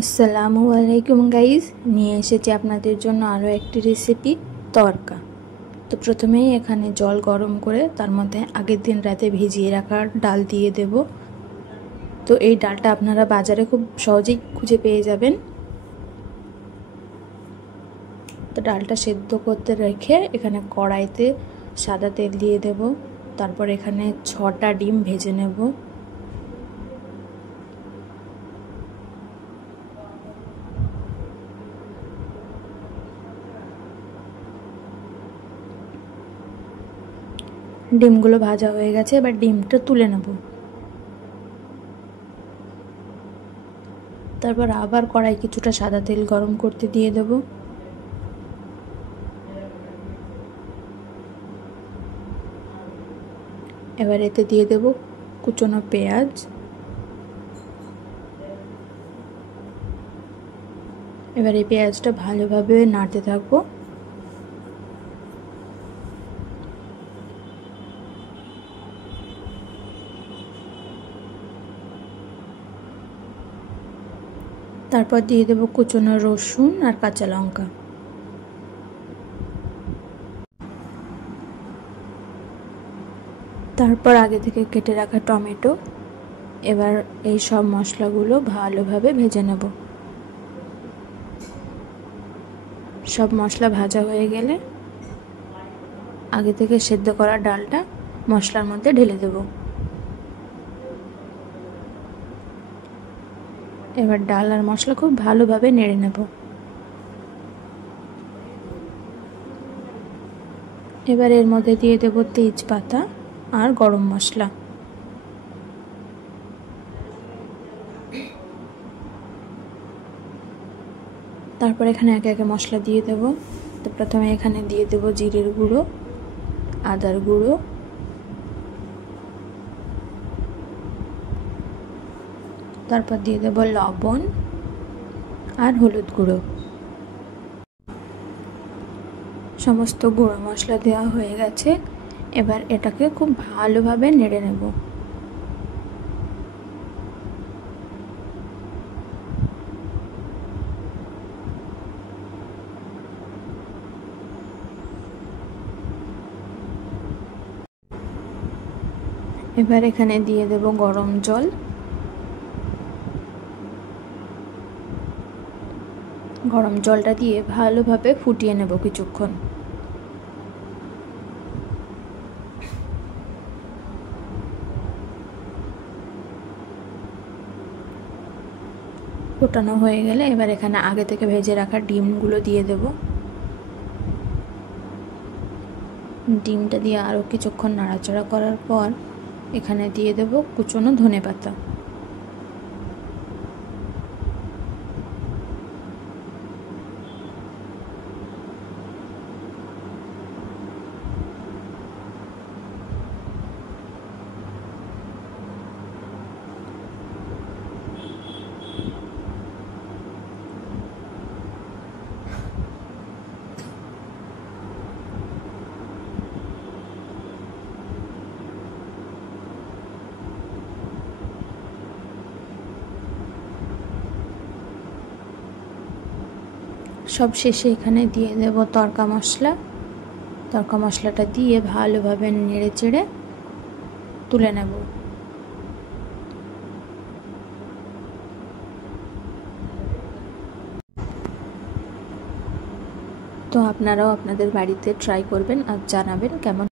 আসসালামু আলাইকুম গাইজ, নিয়ে এসেছি আপনাদের জন্য আরও একটি রেসিপি তরকা। তো প্রথমেই এখানে জল গরম করে তার মধ্যে আগের দিন রাতে ভিজিয়ে রাখা ডাল দিয়ে দেব। তো এই ডালটা আপনারা বাজারে খুব সহজেই খুঁজে পেয়ে যাবেন। তো ডালটা সেদ্ধ করতে রেখে এখানে কড়াইতে সাদা তেল দিয়ে দেব। তারপর এখানে 6টা ডিম ভেজে নেব। ডিমগুলো ভাজা হয়ে গেছে, এবার ডিমটা তুলে নেব। তারপর আবার কড়াই কিছুটা সাদা তেল গরম করতে দিয়ে দেব। এবার এতে দিয়ে দেব কুচনো পেঁয়াজ, এবার এই পেঁয়াজটা ভালোভাবে নাড়তে থাকবো। তারপর দিয়ে দেব কুচনো রসুন আর কাঁচা লঙ্কা। তারপর আগে থেকে কেটে রাখা টমেটো। এবার এই সব মশলাগুলো ভালোভাবে ভেজে নেব। সব মশলা ভাজা হয়ে গেলে আগে থেকে সেদ্ধ করা ডালটা মশলার মধ্যে ঢেলে দেব। এবার ডাল আর মশলা খুব ভালোভাবে নেড়ে নেব। এবার এর মধ্যে দিয়ে দেব তেজপাতা আর গরম মশলা। তারপর এখানে একে একে মশলা দিয়ে দেব। তো প্রথমে এখানে দিয়ে দেব জিরের গুঁড়ো, আদার গুঁড়ো, তারপর দিয়ে দেব লবণ আর হলুদ গুঁড়ো। সমস্ত গুঁড়ো মশলা দেওয়া হয়ে গেছে। এবার এটাকে খুব ভালোভাবে নেড়ে নেব। এবার এখানে দিয়ে দেব গরম জল। গরম জলটা দিয়ে ভালোভাবে ফুটিয়ে নেব কিছুক্ষণ। ফোটানো হয়ে গেলে এবার এখানে আগে থেকে ভেজে রাখা ডিমগুলো দিয়ে দেব। ডিমটা দিয়ে আরও কিছুক্ষণ নাড়াচাড়া করার পর এখানে দিয়ে দেব কুচনো ধনেপাতা। সব শেষে এখানে দিয়ে দেব তড়কা মশলা। তড়কা মশলাটা দিয়ে ভালোভাবে নেড়ে চেড়ে তুলে নেব। তো আপনারাও আপনাদের বাড়িতে ট্রাই করবেন আর জানাবেন কেমন।